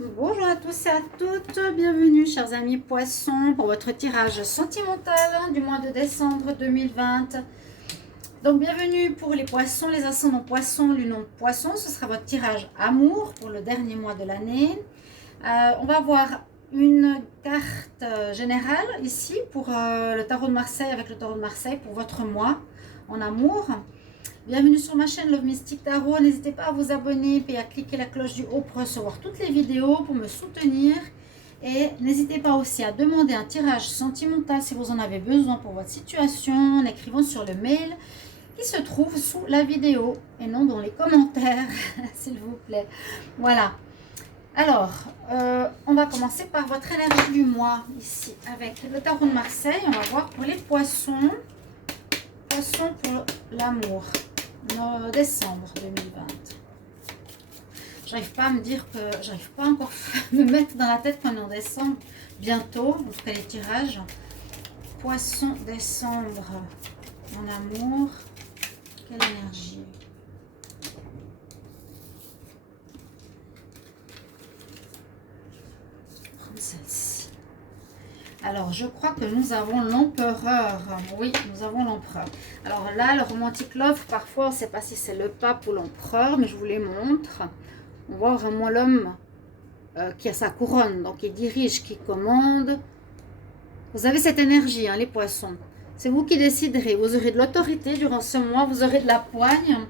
Bonjour à tous et à toutes, bienvenue chers amis poissons pour votre tirage sentimental du mois de décembre 2020. Donc bienvenue pour les poissons, les ascendants poissons, lune en poisson, ce sera votre tirage amour pour le dernier mois de l'année. On va voir une carte générale ici pour le tarot de Marseille avec le tarot de Marseille pour votre mois en amour. Bienvenue sur ma chaîne Love Mystic Tarot. N'hésitez pas à vous abonner et à cliquer la cloche du haut pour recevoir toutes les vidéos, pour me soutenir. Et n'hésitez pas aussi à demander un tirage sentimental si vous en avez besoin pour votre situation en écrivant sur le mail qui se trouve sous la vidéo et non dans les commentaires, s'il vous plaît. Voilà. Alors, on va commencer par votre énergie du mois ici avec le tarot de Marseille. On va voir pour les poissons. Poissons pour l'amour. Décembre 2020. J'arrive pas à me dire que j'arrive pas encore à me mettre dans la tête qu'on est en décembre bientôt, en tout cas les tirages. Poisson décembre, mon amour, quelle énergie. Prendre celle-ci. Alors, je crois que nous avons l'empereur. Oui, nous avons l'empereur. Alors là, le romantic love, parfois, on ne sait pas si c'est le pape ou l'empereur, mais je vous les montre. On voit vraiment l'homme qui a sa couronne, donc il dirige, qui commande. Vous avez cette énergie, hein, les poissons. C'est vous qui déciderez. Vous aurez de l'autorité durant ce mois, vous aurez de la poigne.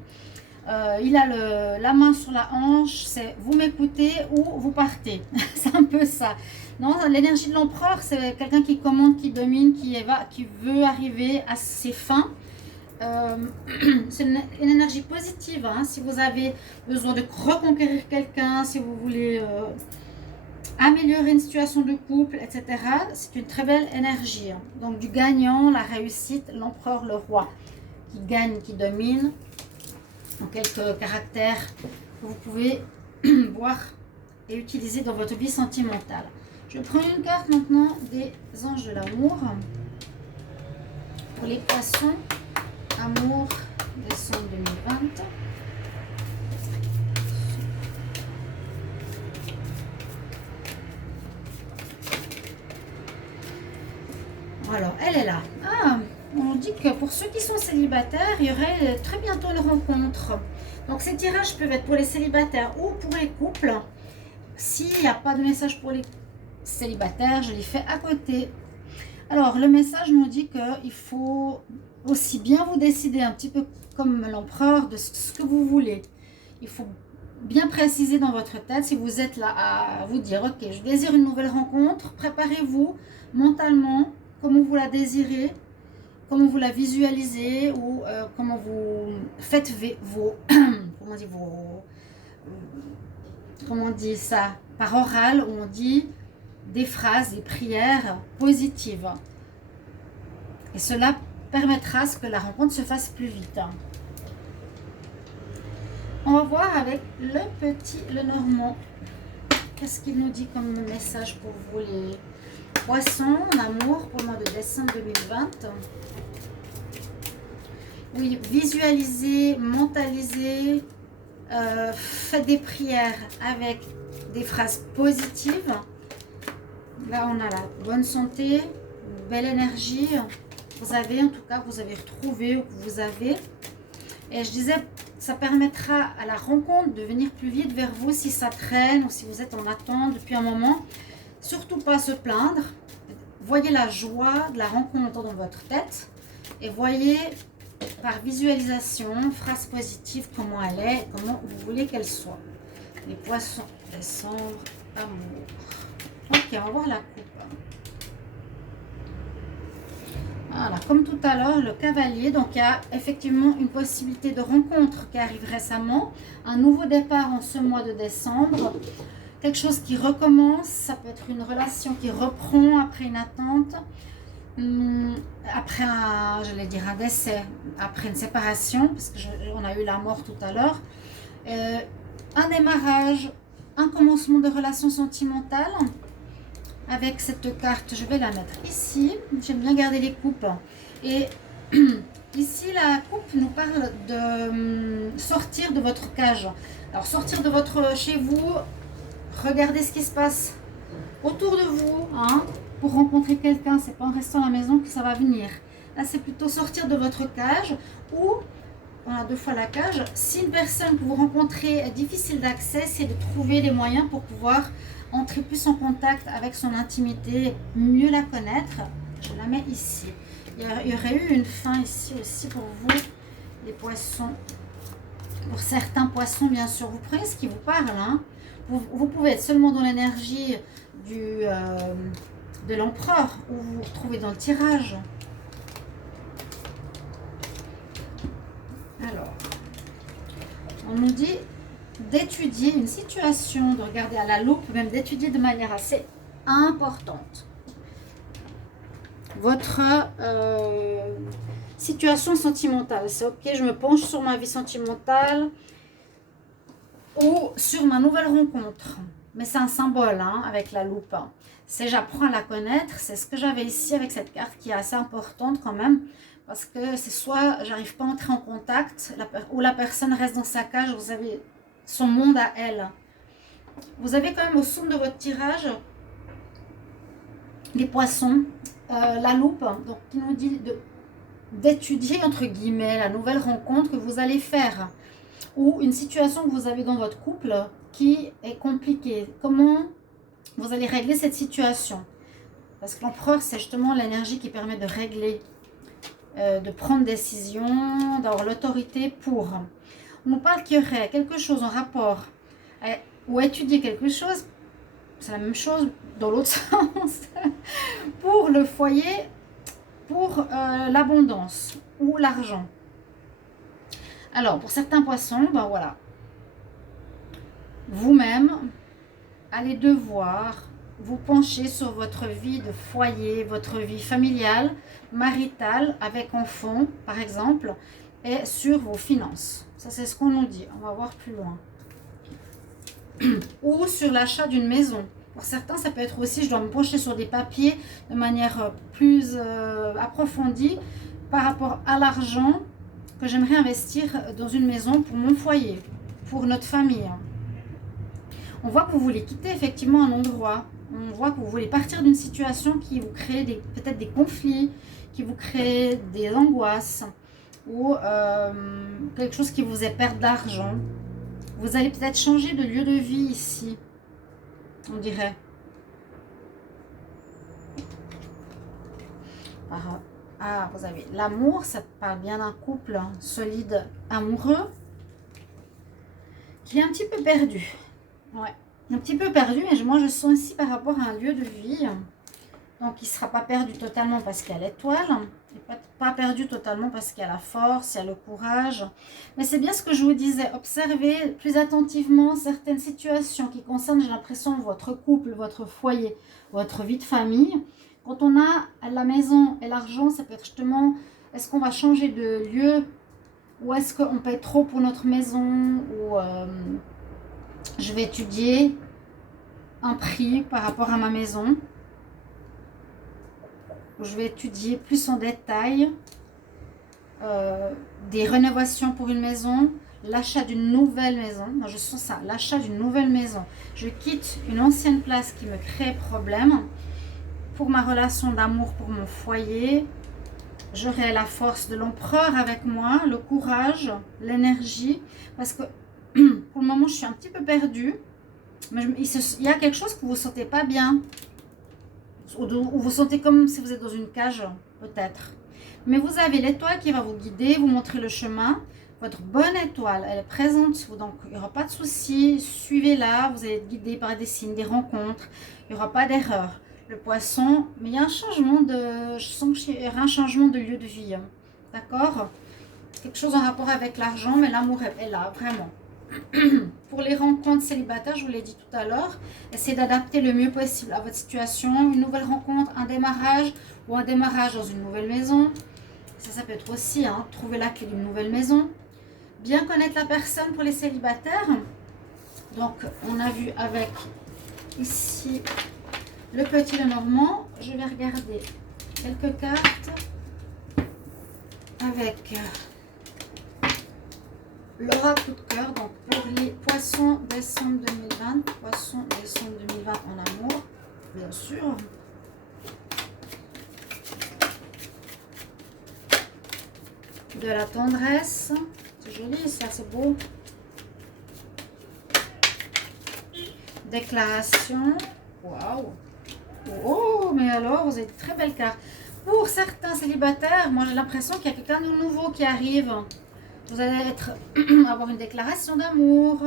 Il a la main sur la hanche, c'est vous m'écoutez ou vous partez. C'est un peu ça. Non, l'énergie de l'empereur, c'est quelqu'un qui commande, qui domine, qui veut arriver à ses fins. C'est une énergie positive. Hein, si vous avez besoin de reconquérir quelqu'un, si vous voulez améliorer une situation de couple, etc. C'est une très belle énergie. Hein. Donc du gagnant, la réussite, l'empereur, le roi, qui gagne, qui domine. Donc quelques caractères que vous pouvez voir et utiliser dans votre vie sentimentale. Je prends une carte maintenant des anges de l'amour pour les poissons, amour, décembre 2020. Alors, elle est là. Ah, on dit que pour ceux qui sont célibataires, il y aurait très bientôt une rencontre. Donc, ces tirages peuvent être pour les célibataires ou pour les couples. S'il n'y a pas de message pour les célibataires, je l'ai fait à côté. Alors, le message nous dit qu'il faut aussi bien vous décider un petit peu comme l'empereur de ce que vous voulez. Il faut bien préciser dans votre tête si vous êtes là à vous dire, ok, je désire une nouvelle rencontre, préparez-vous mentalement, comment vous la désirez, comment vous la visualisez ou comment vous faites vos, comment on dit ça, par oral, où on dit des phrases, des prières positives. Et cela permettra à ce que la rencontre se fasse plus vite. On va voir avec le petit Lenormand. Qu'est-ce qu'il nous dit comme message pour vous les poissons en amour pour le mois de décembre 2020? Oui, visualisez, mentalisez, faites des prières avec des phrases positives. Là, on a la bonne santé, une belle énergie. Vous avez, en tout cas, vous avez retrouvé ou que vous avez. Et je disais, ça permettra à la rencontre de venir plus vite vers vous si ça traîne ou si vous êtes en attente depuis un moment. Surtout pas se plaindre. Voyez la joie de la rencontre dans votre tête et voyez par visualisation, phrase positive, comment elle est, comment vous voulez qu'elle soit. Les poissons, décembre, amour. Ok, on va voir la coupe. Voilà, comme tout à l'heure, le cavalier. Donc, il y a effectivement une possibilité de rencontre qui arrive récemment. Un nouveau départ en ce mois de décembre. Quelque chose qui recommence. Ça peut être une relation qui reprend après une attente. Après j'allais dire un décès. Après une séparation. Parce qu'on a eu la mort tout à l'heure. Un démarrage. Un commencement de relation sentimentale. Avec cette carte, je vais la mettre ici. J'aime bien garder les coupes. Et ici, la coupe nous parle de sortir de votre cage. Alors, sortir de votre chez vous, regardez ce qui se passe autour de vous. Hein, pour rencontrer quelqu'un, c'est pas en restant à la maison que ça va venir. Là, c'est plutôt sortir de votre cage ou, on a 2 fois la cage, si une personne que vous rencontrez est difficile d'accès, c'est de trouver des moyens pour pouvoir entrer plus en contact avec son intimité, mieux la connaître. Je la mets ici. Il y aurait eu une fin ici aussi pour vous, les poissons. Pour certains poissons, bien sûr, vous prenez ce qui vous parle. Hein. Vous pouvez être seulement dans l'énergie de l'empereur ou vous vous retrouvez dans le tirage. Alors, on nous dit d'étudier une situation, de regarder à la loupe, même d'étudier de manière assez importante votre situation sentimentale. C'est ok, je me penche sur ma vie sentimentale ou sur ma nouvelle rencontre. Mais c'est un symbole hein, avec la loupe. C'est j'apprends à la connaître. C'est ce que j'avais ici avec cette carte qui est assez importante quand même. Parce que c'est soit j'arrive pas à entrer en contact ou la personne reste dans sa cage. Vous avez son monde à elle. Vous avez quand même au somme de votre tirage les poissons, la loupe, donc qui nous dit d'étudier entre guillemets la nouvelle rencontre que vous allez faire ou une situation que vous avez dans votre couple qui est compliquée. Comment vous allez régler cette situation? Parce que l'empereur, c'est justement l'énergie qui permet de régler, de prendre des décisions, d'avoir l'autorité pour. On nous parle qu'il y aurait quelque chose en rapport ou étudier quelque chose, c'est la même chose dans l'autre sens, pour le foyer, pour l'abondance ou l'argent. Alors, pour certains poissons, ben voilà, vous-même allez devoir vous pencher sur votre vie de foyer, votre vie familiale, maritale, avec enfants, par exemple, et sur vos finances. Ça, c'est ce qu'on nous dit. On va voir plus loin. Ou sur l'achat d'une maison. Pour certains, ça peut être aussi, je dois me pencher sur des papiers de manière plus approfondie par rapport à l'argent que j'aimerais investir dans une maison pour mon foyer, pour notre famille. On voit que vous voulez quitter effectivement un endroit. On voit que vous voulez partir d'une situation qui vous crée peut-être des conflits, qui vous crée des angoisses ou quelque chose qui vous fait perdre d'argent. Vous allez peut-être changer de lieu de vie ici, on dirait. Ah, vous avez l'amour, ça parle bien d'un couple solide, amoureux, qui est un petit peu perdu. Ouais, un petit peu perdu, mais moi je sens ici par rapport à un lieu de vie. Donc il ne sera pas perdu totalement parce qu'il y a l'étoile, et pas perdu totalement parce qu'il y a la force, il y a le courage. Mais c'est bien ce que je vous disais, observez plus attentivement certaines situations qui concernent, j'ai l'impression, votre couple, votre foyer, votre vie de famille. Quand on a la maison et l'argent, ça peut être justement, est-ce qu'on va changer de lieu ou est-ce qu'on paye trop pour notre maison ou je vais étudier un prix par rapport à ma maison. Je vais étudier plus en détail des rénovations pour une maison, l'achat d'une nouvelle maison. Moi, je sens ça, l'achat d'une nouvelle maison. Je quitte une ancienne place qui me crée problème pour ma relation d'amour, pour mon foyer. J'aurai la force de l'empereur avec moi, le courage, l'énergie, parce que pour le moment, je suis un petit peu perdue. Mais il y a quelque chose que vous ne sentez pas bien. Ou vous sentez comme si vous êtes dans une cage, peut-être. Mais vous avez l'étoile qui va vous guider, vous montrer le chemin. Votre bonne étoile, elle est présente, donc il n'y aura pas de souci. Suivez-la, vous allez être guidé par des signes, des rencontres. Il n'y aura pas d'erreur. Le poisson, mais il y a un changement de... Je sens qu'il y aura un changement de lieu de vie. D'accord? Quelque chose en rapport avec l'argent, mais l'amour est là, vraiment. Pour les rencontres célibataires, je vous l'ai dit tout à l'heure, essayez d'adapter le mieux possible à votre situation. Une nouvelle rencontre, un démarrage ou un démarrage dans une nouvelle maison. Ça peut être aussi trouver la clé d'une nouvelle maison. Bien connaître la personne pour les célibataires. Donc, on a vu avec ici le petit Lenormand. Je vais regarder quelques cartes avec Laura coup de cœur, donc pour les poissons décembre 2020, poissons décembre 2020 en amour, bien sûr. De la tendresse, c'est joli ça, c'est beau. Déclaration, waouh. Oh, mais alors, vous avez de très belles cartes. Pour certains célibataires, moi j'ai l'impression qu'il y a quelqu'un de nouveau qui arrive. Vous allez avoir une déclaration d'amour.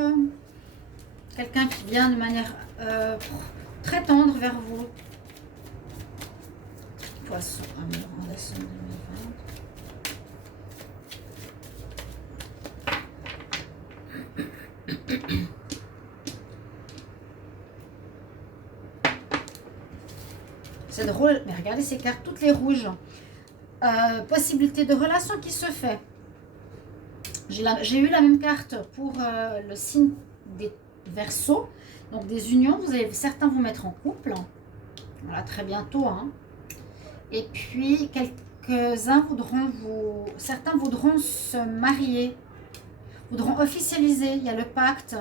Quelqu'un qui vient de manière très tendre vers vous. Poisson, amour en décembre 2020. C'est drôle, mais regardez ces cartes, toutes les rouges. Possibilité de relation qui se fait. J'ai eu la même carte pour le signe des Verseaux. Donc des unions, vous allez certains vous mettre en couple. Voilà, très bientôt. Hein. Et puis quelques-uns certains voudront se marier. Voudront officialiser. Il y a le pacte.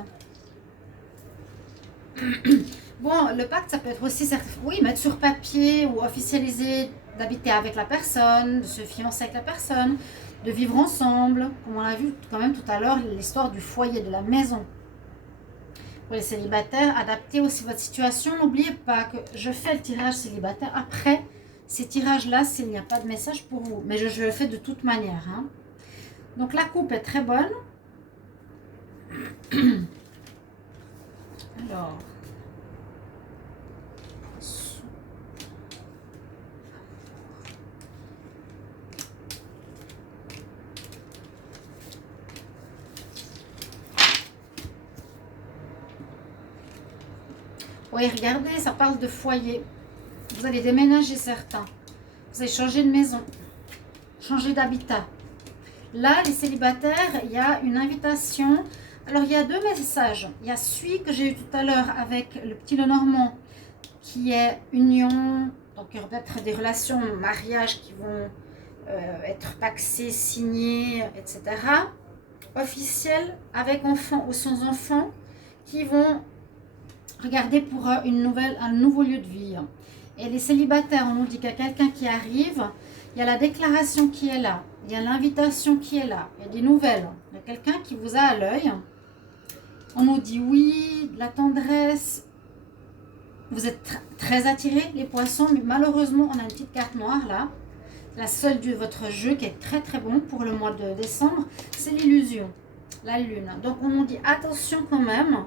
Bon, le pacte, ça peut être aussi, oui, mettre sur papier ou officialiser d'habiter avec la personne, de se fiancer avec la personne, de vivre ensemble, comme on a vu quand même tout à l'heure, l'histoire du foyer, de la maison. Pour les célibataires, adaptez aussi votre situation. N'oubliez pas que je fais le tirage célibataire. Après, ces tirages-là, s'il n'y a pas de message pour vous. Mais je le fais de toute manière. Hein. Donc, la coupe est très bonne. Alors... Oui, regardez, ça parle de foyer. Vous allez déménager certains. Vous allez changer de maison, changer d'habitat. Là, les célibataires, il y a une invitation. Alors, il y a deux messages. Il y a celui que j'ai eu tout à l'heure avec le petit Lenormand, qui est union. Donc, il y aura peut-être des relations, mariage qui vont être paxées, signées, etc. Officielles, avec enfants ou sans enfants, qui vont... Regardez pour un nouveau lieu de vie. Et les célibataires, on nous dit qu'il y a quelqu'un qui arrive. Il y a la déclaration qui est là. Il y a l'invitation qui est là. Il y a des nouvelles. Il y a quelqu'un qui vous a à l'œil. On nous dit oui, de la tendresse. Vous êtes très attirés, les poissons. Mais malheureusement, on a une petite carte noire là. La seule de votre jeu qui est très très bon pour le mois de décembre, c'est l'illusion, la lune. Donc on nous dit attention quand même.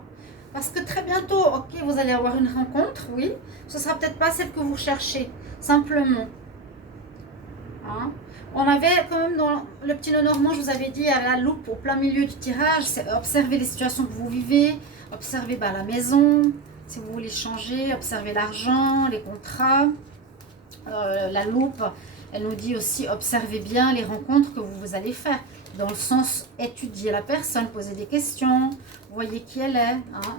Parce que très bientôt, ok, vous allez avoir une rencontre, oui. Ce ne sera peut-être pas celle que vous cherchez, simplement. Hein? On avait quand même dans le petit Lenormand, je vous avais dit, à la loupe au plein milieu du tirage, c'est observer les situations que vous vivez, observer la maison, si vous voulez changer, observer l'argent, les contrats. La loupe, elle nous dit aussi, observez bien les rencontres que vous allez faire. Dans le sens, étudier la personne, poser des questions, voyez qui elle est. Hein.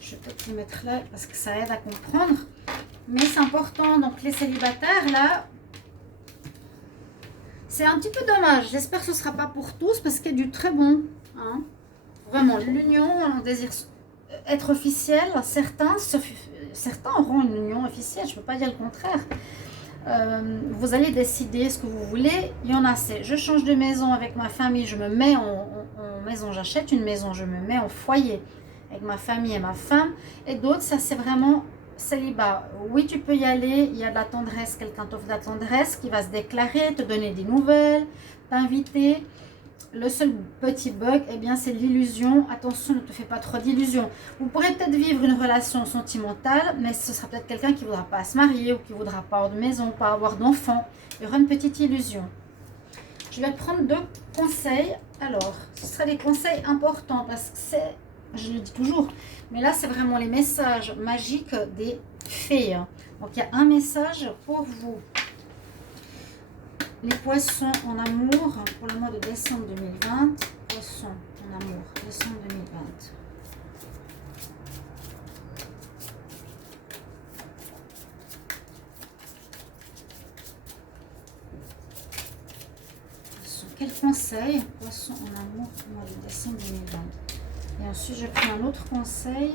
Je vais peut-être le mettre là parce que ça aide à comprendre. Mais c'est important. Donc les célibataires, là, c'est un petit peu dommage. J'espère que ce ne sera pas pour tous parce qu'il y a du très bon. Hein. Vraiment, l'union, on désire être officiel. Certains auront une union officielle, je ne peux pas dire le contraire. Vous allez décider ce que vous voulez. Il y en a, c'est je change de maison avec ma famille, je me mets en maison, j'achète une maison, je me mets en foyer avec ma famille et ma femme. Et d'autres, ça c'est vraiment célibat. Oui, tu peux y aller, il y a de la tendresse, quelqu'un t'offre de la tendresse qui va se déclarer, te donner des nouvelles, t'inviter. Le seul petit bug, eh bien, c'est l'illusion. Attention, ne te fais pas trop d'illusions. Vous pourrez peut-être vivre une relation sentimentale, mais ce sera peut-être quelqu'un qui ne voudra pas se marier ou qui ne voudra pas avoir de maison, pas avoir d'enfant. Il y aura une petite illusion. Je vais prendre deux conseils. Alors, ce sera des conseils importants parce que c'est, je le dis toujours, mais là, c'est vraiment les messages magiques des fées. Donc, il y a un message pour vous. Les poissons en amour pour le mois de décembre 2020. Poissons en amour, décembre 2020. Poissons, quel conseil? Poisson en amour au mois de décembre 2020. Et ensuite, je prends un autre conseil.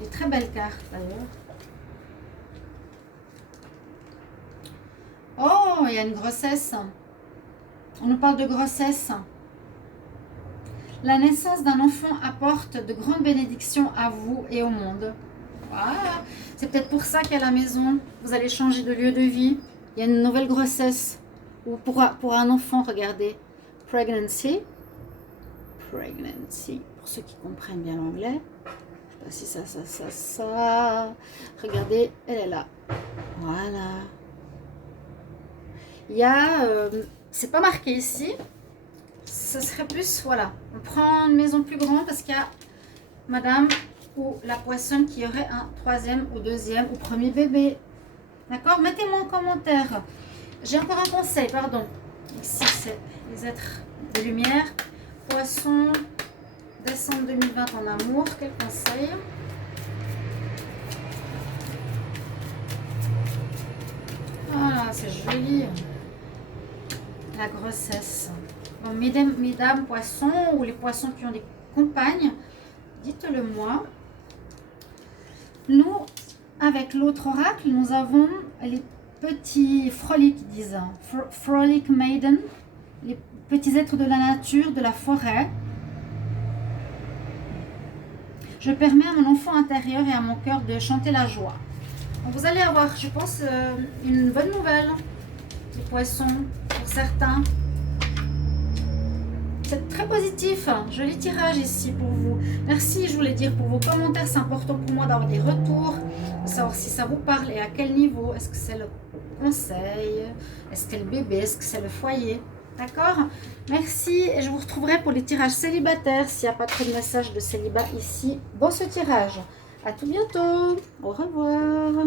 Des très belles cartes d'ailleurs. Oh, il y a une grossesse. On nous parle de grossesse. La naissance d'un enfant apporte de grandes bénédictions à vous et au monde. Voilà. C'est peut-être pour ça qu'à la maison, vous allez changer de lieu de vie. Il y a une nouvelle grossesse. Ou pour un enfant, regardez. Pregnancy. Pregnancy. Pour ceux qui comprennent bien l'anglais. Je sais pas si ça. Regardez, elle est là. Voilà. Il y a... c'est pas marqué ici. Ce serait plus, voilà. On prend une maison plus grande parce qu'il y a madame ou la poissonne qui aurait un troisième ou deuxième ou premier bébé. D'accord? Mettez-moi en commentaire. J'ai encore un conseil, pardon. Ici, c'est les êtres de lumière. Poisson, décembre 2020 en amour. Quel conseil? Ah, c'est joli. La grossesse. Bon, mesdames poissons ou les poissons qui ont des compagnes, dites-le moi. Nous, avec l'autre oracle, nous avons les petits frolics, ils disent. Frolic maiden, les petits êtres de la nature, de la forêt. Je permets à mon enfant intérieur et à mon cœur de chanter la joie. Donc vous allez avoir, je pense, une bonne nouvelle, les poissons, pour certains. C'est très positif, joli tirage ici pour vous. Merci, je voulais dire, pour vos commentaires. C'est important pour moi d'avoir des retours, de savoir si ça vous parle et à quel niveau. Est-ce que c'est le conseil? Est-ce que c'est le bébé? Est-ce que c'est le foyer? D'accord? Merci et je vous retrouverai pour les tirages célibataires s'il n'y a pas trop de messages de célibat ici dans ce tirage. À tout bientôt. Au revoir.